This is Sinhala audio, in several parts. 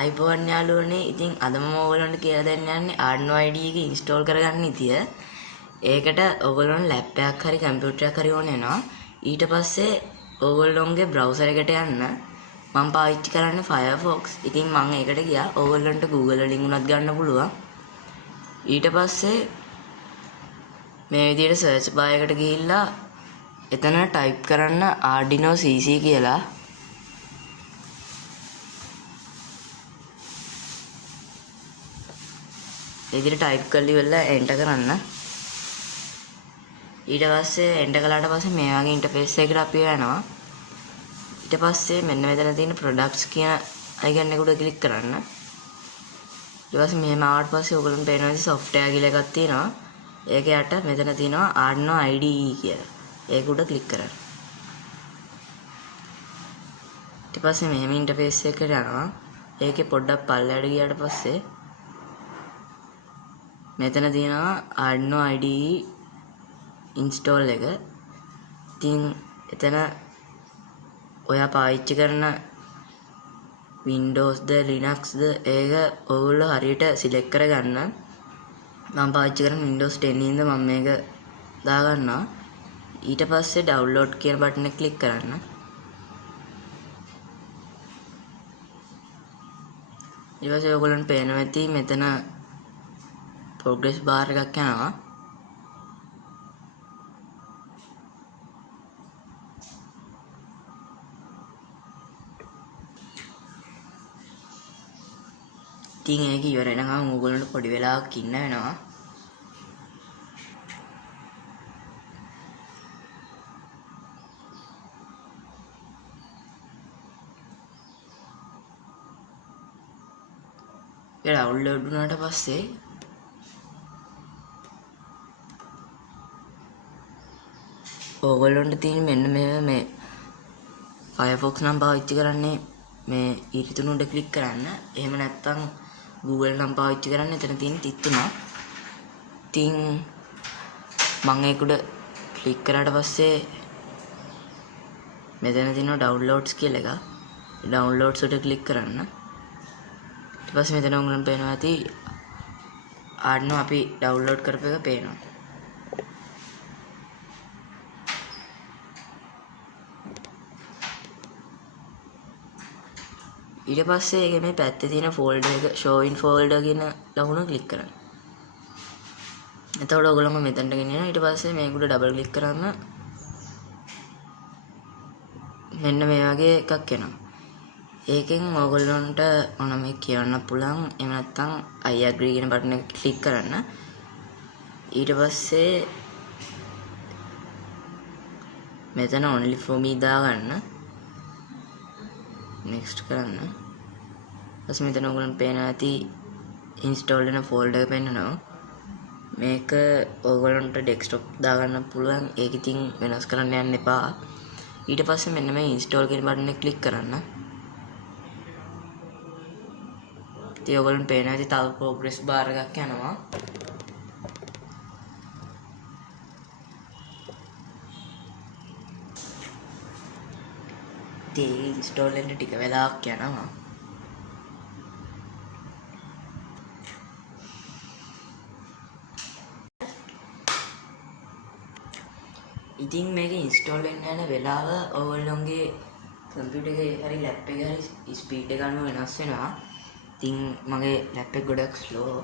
iPhone යාළුවනේ ඉතින් අද මම ඔයගොල්ලන්ට කියලා දෙන්න යන්නේ Arduino IDE එක ඉන්ස්ටෝල් කරගන්න විදිය. ඒකට ඔයගොල්ලොන්ට ලැප් එකක් හරි කම්පියුටර් එකක් හරි ඕන වෙනවා. ඊට පස්සේ ඔයගොල්ලොන්ගේ බ්‍රවුසර් එකට යන්න. මම පාවිච්චි කරන්නේ Firefox. ඉතින් මම ඒකට ගියා. ඔයගොල්ලන්ට Google වලින් උනත් ගන්න පුළුවන්. ඊට පස්සේ මේ විදියට සර්ච් බාර් එකට ගිහිල්ලා එතන ටයිප් කරන්න Arduino CC කියලා. ඉදිරියට ටයිප් කරලා ඉවරලා එන්ටර් කරන්න. ඊට පස්සේ එන්ටර් කළාට පස්සේ මේ වගේ ඉන්ටර්ෆේස් එකකට අපි යනවා. ඊට පස්සේ මෙන්න මෙතන තියෙන products කියන අයිකන් එක උඩ ක්ලික් කරන්න. ඊට පස්සේ මෙහෙම ආවට පස්සේ ඔයගොල්ලන්ට පේනවා software කියලා එකක් තියෙනවා. ඒක යට මෙතන තියෙනවා Arduino IDE කියලා. ඒක උඩ ක්ලික් කරන්න. ඊට පස්සේ මෙහෙම ඉන්ටර්ෆේස් එකකට යනවා. ඒකේ පොඩ්ඩක් පල්ලයට ගියාට පස්සේ මෙතන තියෙනවා Arduino IDE install එක. ඉතින් එතන ඔයා පාවිච්චි කරන Windows ද Linux ද ඒක ඔයගොල්ලෝ හරියට සිලෙක්ට් කරගන්න. මම පාවිච්චි කරන Windows 10 ඉඳන් මම මේක දාගන්නවා. ඊට පස්සේ download කියන බටන් එක ක්ලික් කරන්න. ඊට පස්සේ ඔයගොල්ලන්ට පේනවා ඇති මෙතන progress bar එකක් යනවා. ඉතින් ඒක ඉවර වෙනකම් ඔයගොල්ලන්ට පොඩි වෙලාවක් ඉන්න වෙනවා. ඒක ඩවුන්ලෝඩ් වුණාට පස්සේ ඔයගොල්ලන්ට තියෙන මෙන්න මේ Firefox නම් පාවිච්චි කරන්නේ මේ ඊරිතුන උඩ ක්ලික් කරන්න. එහෙම නැත්නම් Google නම් පාවිච්චි කරන්න. එතන තියෙන තිත්තුනා. ඉතින් මම ඒක උඩ ක්ලික් කරාට පස්සේ මෙතන තියෙනවා downloads කියලා එක. downloads උඩ ක්ලික් කරන්න. ඊට පස්සේ මෙතන ඔයගොල්ලන්ට පේනවා ඇති Arduino අපි download කරපු එක පේනවා. ඊට පස්සේ ඒක මේ පැත්තේ තියෙන ෆෝල්ඩර් එක show in folder කියන ලකුණ ක්ලික් කරන්න. එතකොට ඔයගොල්ලෝ මෙතනට ගෙනියනවා. ඊට පස්සේ මේක උඩ ඩබල් ක්ලික් කරන්න. මෙන්න මේ වගේ එකක් එනවා. ඒකෙන් ඔයගොල්ලන්ට ඕන මේ කියන්න පුළුවන්. එහෙම නැත්නම් I agree කියන බටන් එක ක්ලික් කරන්න. ඊට පස්සේ මෙතන only for me දාගන්න. next කරන්න. ඊපස්සේ මෙතන ඔයගොල්ලන්ට පේනවා ඇති install වෙන folder එක පෙන්නනවා. මේක ඔයගොල්ලන්ට desktop දාගන්න පුළුවන්. ඒක ඉතින් වෙනස් කරන්න යන්න එපා. ඊට පස්සේ මෙන්න මේ install කියන බටන් එක ක්ලික් කරන්න. ඉතින් ඔයගොල්ලන්ට පේනවා ඇති තව progress bar එකක් යනවා. ඉතින් install වෙන්න ටික වෙලාවක් යනවා. ඉතින් මේක install වෙන්න යන වෙලාව ඔයගොල්ලෝගේ කම්පියුටර් එකේ හරි ලැප් එකේ හරි ස්පීඩ් එක අනුව වෙනස් වෙනවා. ඉතින් මගේ ලැප් එක ගොඩක් ස්ලෝ.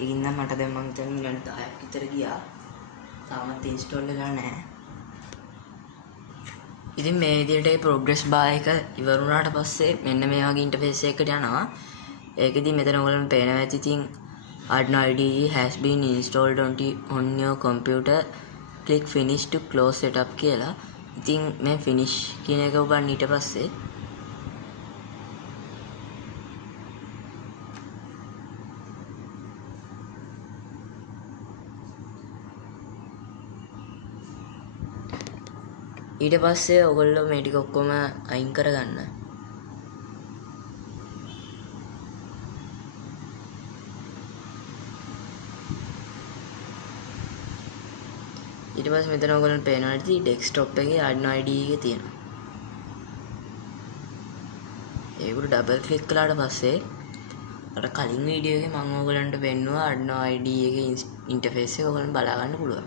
ඒකින්ද මට දැන් මම හිතන්නේ මිනිත්තු 10ක් විතර ගියා. තාමත් install වෙලා නැහැ. ඉතින් මේ විදිහට progress bar එක ඉවර වුණාට පස්සේ මෙන්න මේ වගේ ඉන්ටර්ෆේස් එකකට යනවා. ඒකෙදි මෙතන ඔයගොල්ලන්ට පේනවා ඇති ඉතින් Arduino IDE has been installed on your computer. click finish to close setup කියලා. ඉතින් මේ finish කියන එක ඔබන් ඊට පස්සේ ඊට පස්සේ ඔයගොල්ලෝ මේ ටික ඔක්කොම අයින් කරගන්න. ඊට පස්සේ මෙතන ඔයගොල්ලන්ට පේනවා ඇති ඩෙස්ක්ටොප් එකේ Arduino IDE එක තියෙනවා. ඒ මේකට ඩබල් ක්ලික් කළාට පස්සේ අර කලින් වීඩියෝ එකේ මම ඔයගලන්ට පෙන්නුවා Arduino IDE එකේ ඉන්ටර්ෆේස් එක ඔයගලන්ට බලා ගන්න පුළුවන්.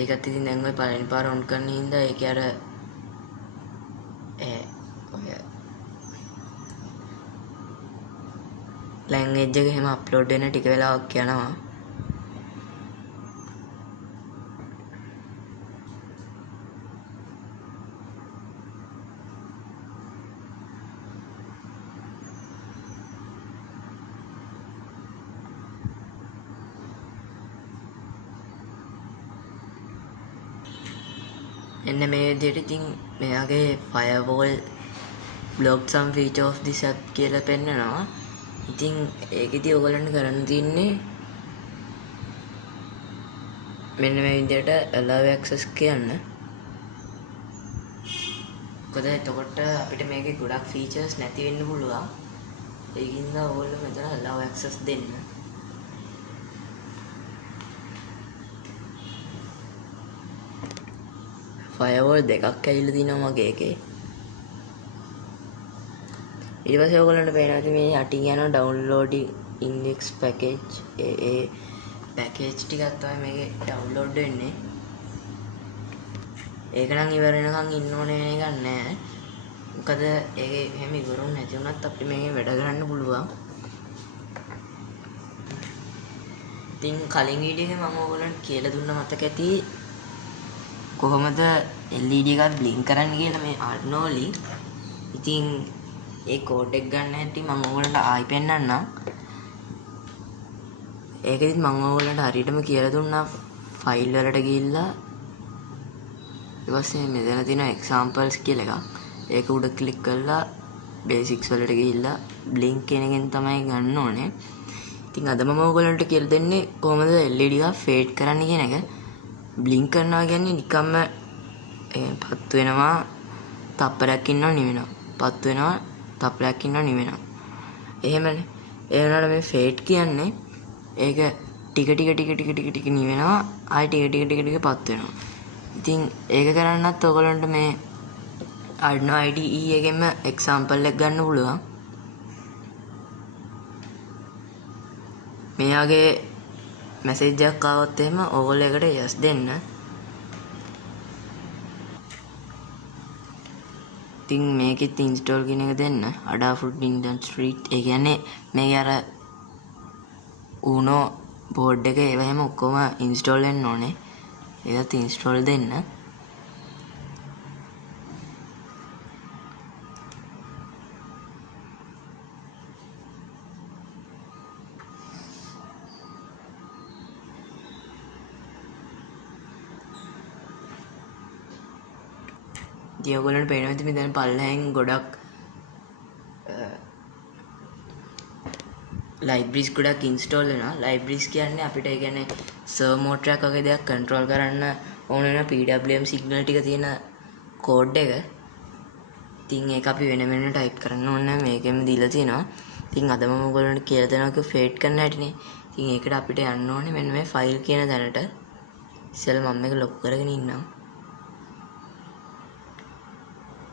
ඒකත් ඉතින් දැන් ඔය පළවෙනි පාර ඔන් කරන හින්දා ඒකේ අර ඔය ලැන්ග්වේජ් එක එහෙම අප්ලෝඩ් වෙන ටික වෙලාවක් යනවා. එන්න මේ විදිහට ඉතින් මෙයාගේ firewall block some feature of this app කියලා පෙන්නනවා. ඉතින් ඒකෙදි ඔයගලන්ට කරන්න තියෙන්නේ මෙන්න මේ විදිහට allow access කියන්න. මොකද එතකොට අපිට මේකේ ගොඩක් features නැති වෙන්න පුළුවන්. ඒකින්ද ඔයගොල්ලෝ මෙතන allow access දෙන්න. firewall දෙකක් ඇවිල්ලා තිනවා මගේ එකේ. ඊට පස්සේ ඔයගොල්ලන්ට පේනවා මේ යටින් යන download index package ඒ package ටිකක් තමයි මේකේ download වෙන්නේ. ඒක නම් ඉවර වෙනකන් ඉන්න ඕනේ එකක් නෑ. මොකද ඒකේ එහෙම ඉවරුනේ නැති වුණත් අපිට මේකේ වැඩ කරන්න පුළුවන්. ඉතින් කලින් වීඩියෝ එකේ මම ඔයගොල්ලන්ට කියලා දුන්න මතක ඇති කොහොමද LED එකක් බ්ලින්ක් කරන්න කියලා මේ Arduino වලින්. ඉතින් ඒ කෝඩ් එක ගන්න හැටි මම ඔයගොල්ලන්ට ආයි පෙන්නන්නම්. ඒකෙදිත් මම ඔයගොල්ලන්ට හරියටම කියලා දුන්නා ෆයිල් වලට ගිහිල්ලා ඊට පස්සේ මෙතන තියෙන examples කියලා එකක්. ඒක උඩ ක්ලික් කරලා basics වලට ගිහිල්ලා blink කියන එකෙන් තමයි ගන්න ඕනේ. ඉතින් අද මම ඔයගොල්ලන්ට කියලා දෙන්නේ කොහොමද LED එක fade කරන්න කියන එක. blink කරනවා කියන්නේ නිකම්ම පත්තු වෙනවා තප්පරයක් ඉන්නව නිවෙනවා. පත්තු වෙනවා තප්පරයක් ඉන්නව නිවෙනවා. එහෙමනේ. ඒ වුණාට මේ fade කියන්නේ ඒක ටික නිවෙනවා. ආයි ටික පත්තු වෙනවා. ඉතින් ඒක කරන්නත් ඔයගොල්ලන්ට මේ Arduino IDE එකෙන්ම example එක ගන්න පුළුවන්. මෙයාගේ message එකක් ආවොත් එහෙම ඔයගොල්ලෝ ඒකට yes දෙන්න. ඉතින් මේකෙත් install කියන එක දෙන්න. Adafruit Industry ඒ කියන්නේ මේක අර Uno board එක ඒව හැම ඔක්කොම install වෙන්න ඕනේ. ඒකත් install දෙන්න. ඉතින් ඔයගොල්ලන්ට පේනවා ඇති මෙතන පල්ලෙහෙන් ගොඩක් libraries ගොඩක් install වෙනවා. libraries කියන්නේ අපිට ඒ කියන්නේ server motor එකක් වගේ දෙයක් control කරන්න ඕන වෙන PWM signal ටික තියෙන code එක. ඉතින් ඒක අපි වෙන වෙනම type කරන්න ඕනේ. මේකෙම දීලා තියෙනවා. ඉතින් අද මම ඔයගොල්ලන්ට කියලා දෙනවා කිව්ව fade කරන්න හැටිනේ. ඉතින් ඒකට අපිට යන්න ඕනේ මෙන්න මේ file කියන තැනට. ඉතින් මම මේක ලොක් කරගෙන ඉන්නම්.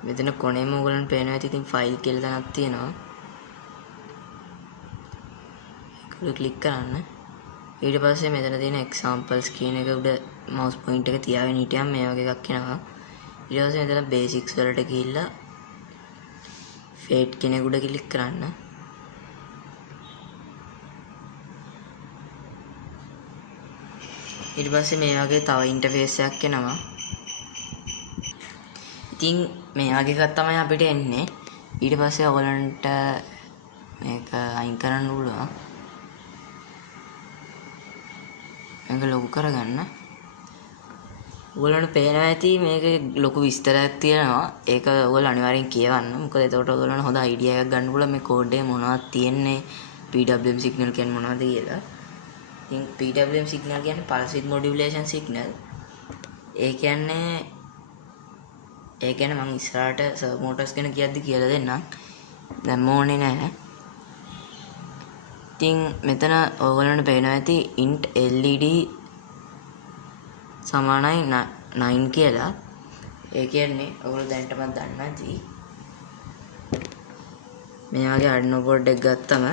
මෙතන කොනේම ඔයගොල්ලන්ට පේනවා ඇති ඉතින් ෆයිල් කියලා තැනක් තියෙනවා. ඒක ක්ලික් කරන්න. ඊට පස්සේ මෙතන තියෙන examples කියන එක උඩ mouse point එක තියාගෙන හිටියම මේ වගේ එකක් එනවා. ඊට පස්සේ මෙතන basics වලට ගිහිල්ලා fade කියන එක උඩ ක්ලික් කරන්න. ඊට පස්සේ මේ වගේ තව interface එකක් එනවා. ඉතින් මේ වගේ එකක් තමයි අපිට එන්නේ. ඊට පස්සේ ඔයගලන්ට මේක අයින් කරන්න පුළුවන්. මේක ලොකු කරගන්න. ඔයගලන්ට පේනවා ඇති මේක ලොකු විස්තරයක් තියෙනවා. ඒක ඔයගොල්ලෝ අනිවාර්යෙන් කියවන්න. මොකද එතකොට ඔයගලන්ට හොඳ අයිඩියා එකක් ගන්න පුළුවන් මේ කෝඩ් එකේ මොනවද තියෙන්නේ, PWM signal කියන්නේ මොනවද කියලා. ඉතින් PWM signal කියන්නේ pulse width modulation signal. ඒ කියන්නේ මම ඉස්සරහට servo motors ගැන කියද්දි කියලා දෙන්නම්. දැන් ඕනේ නැහැ. ඉතින් මෙතන ඔයගොල්ලන්ට පේනවා ඇති int LED සමානයි 9 කියලා. ඒ කියන්නේ ඔයගොල්ලෝ දැනටමත් දන්නවා ඇති. මේ වගේ Arduino board එක ගත්තම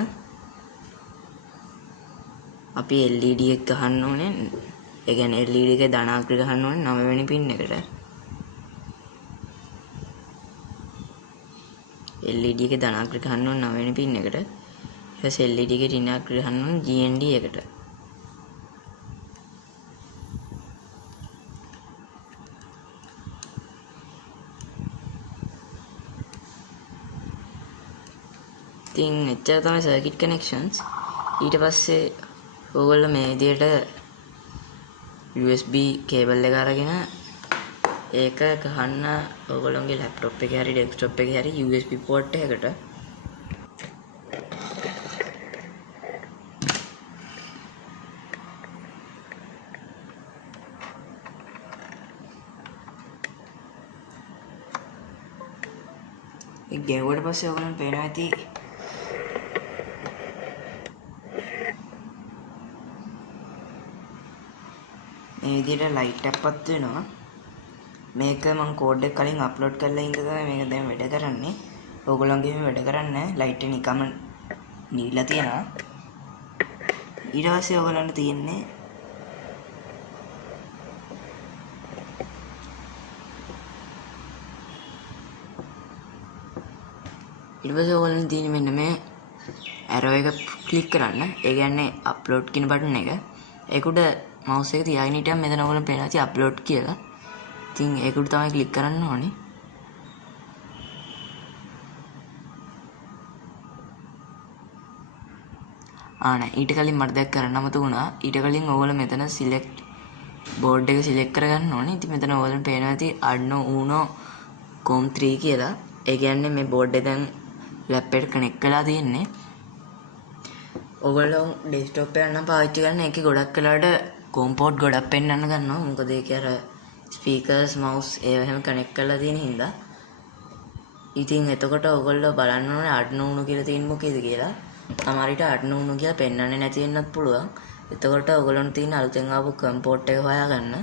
අපි LED එක ගහන්න ඕනේ. ඒ කියන්නේ LED එකේ ධනාංක ගහන්න ඕනේ 9 වෙනි පින් එකට. LED එකේ ධනාංක ගහන්න ඕනේ 9 වෙනි පින් එකට. ඊට පස්සේ LED එකේ ඍණාංක ගහන්න ඕනේ GND එකට. ඉතින් එච්චර තමයි සර්කිට් කනෙක්ෂන්ස්. ඊට පස්සේ ඕගොල්ලෝ මේ විදිහට USB කේබල් එක අරගෙන ඒක ගහන්න ඕගොල්ලෝගේ ලැප්ටොප් එකේ හරි ඩෙස්ක්ටොප් එකේ හරි USB port එකකට. ඒ ගෙවුවට පස්සේ ඕගොල්ලන්ට පේනවා ඇති මේ විදිහට ලයිට් එකක් පත් වෙනවා. මේක මම කෝඩ් එක කලින් අප්ලෝඩ් කරලා ඉඳලා තමයි මේක දැන් වැඩ කරන්නේ. ඕගොල්ලන්ගේ මේ වැඩ කරන්නේ ලයිට් එක නිකම්ම නිවිලා තියෙනවා. ඊට පස්සේ ඕගොල්ලන්ට තියෙන්නේ මෙන්න මේ ඇරෝ එක ක්ලික් කරන්න. ඒ කියන්නේ අප්ලෝඩ් කියන බටන් එක. ඒක උඩ මවුස් එක තියාගෙන හිටියම මෙතන ඔයගොල්ලෝ පේනවා ඇති අප්ලෝඩ් කියලා. ඉතින් ඒක උඩ තමයි ක්ලික් කරන්න ඕනේ. නෑ ඊට කලින් මට දැක් කරන්න අමතක වුණා. ඊට කලින් ඔයගොල්ලෝ මෙතන සිලෙක්ට් බෝඩ් එක සිලෙක්ට් කරගන්න ඕනේ. ඉතින් මෙතන ඔයගොල්ලන්ට පේනවා ඇති Arduino Uno COM3 කියලා. ඒ කියන්නේ මේ බෝඩ් එක දැන් ලැප් එකට කනෙක්ට් කරලා තියෙන්නේ. ඔයගොල්ලෝ ඩෙස්ක්ටොප් එක නම් පාවිච්චි කරන එකේ ගොඩක් වෙලාවට COM port ගොඩක් පෙන්වන්න ගන්නවා. මොකද ඒක අර ස්පීකර්ස් මවුස් ඒව එහෙම කනෙක්ට් කරලා තියෙන හින්දා. ඉතින් එතකොට ඔයගොල්ලෝ බලන්න ඕනේ Arduino Uno කියලා තියෙන මොකේද කියලා. සමහර විට Arduino Uno කියලා පෙන්වන්නේ නැති වෙන්නත් පුළුවන්. එතකොට ඔයගොල්ලන්ට තියෙන අලුතෙන් ආපු COM port එක හොයාගන්න.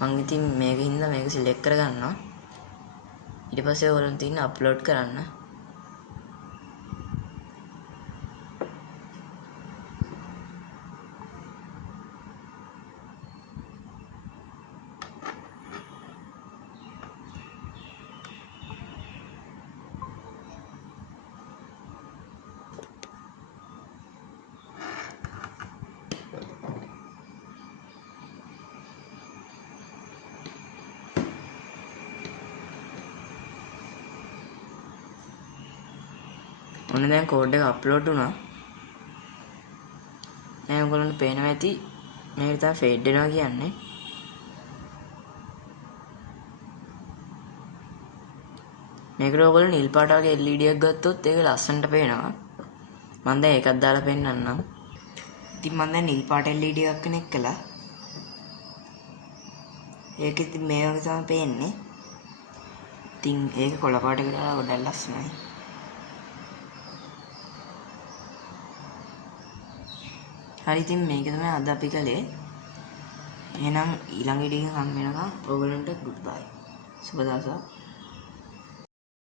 මම ඉතින් මේකින්ද මේක සිලෙක්ට් කරගන්නවා. ඊට පස්සේ ඔයගොල්ලන්ට තියෙන අප්ලෝඩ් කරන්න. ඔන්න දැන් කෝඩ් එක අප්ලෝඩ් වුණා. දැන් ඔයගොල්ලන්ට පේනවා ඇති මේක තමයි ෆේඩ් වෙනවා කියන්නේ. මේකට ඔයගොල්ලෝ නිල් පාට වගේ LED එකක් ගත්තොත් ඒක ලස්සනට පේනවා. මම දැන් ඒකක් දාලා පෙන්නන්නම්. ඉතින් මම දැන් නිල් පාට LED එකක් කනෙක්ට් කළා. ඒක ඉතින් මේ වගේ තමයි පේන්නේ. ඉතින් ඒක කොළ පාටකට වඩා ගොඩක් ලස්සනයි. හරි ඉතින් මේක තමයි අද අපි කළේ. එහෙනම් ඊළඟ වීඩියෝ එකෙන් හම් වෙනකම් ඔයගොල්ලන්ට ගුඩ් බයි. සුබ දවසක්.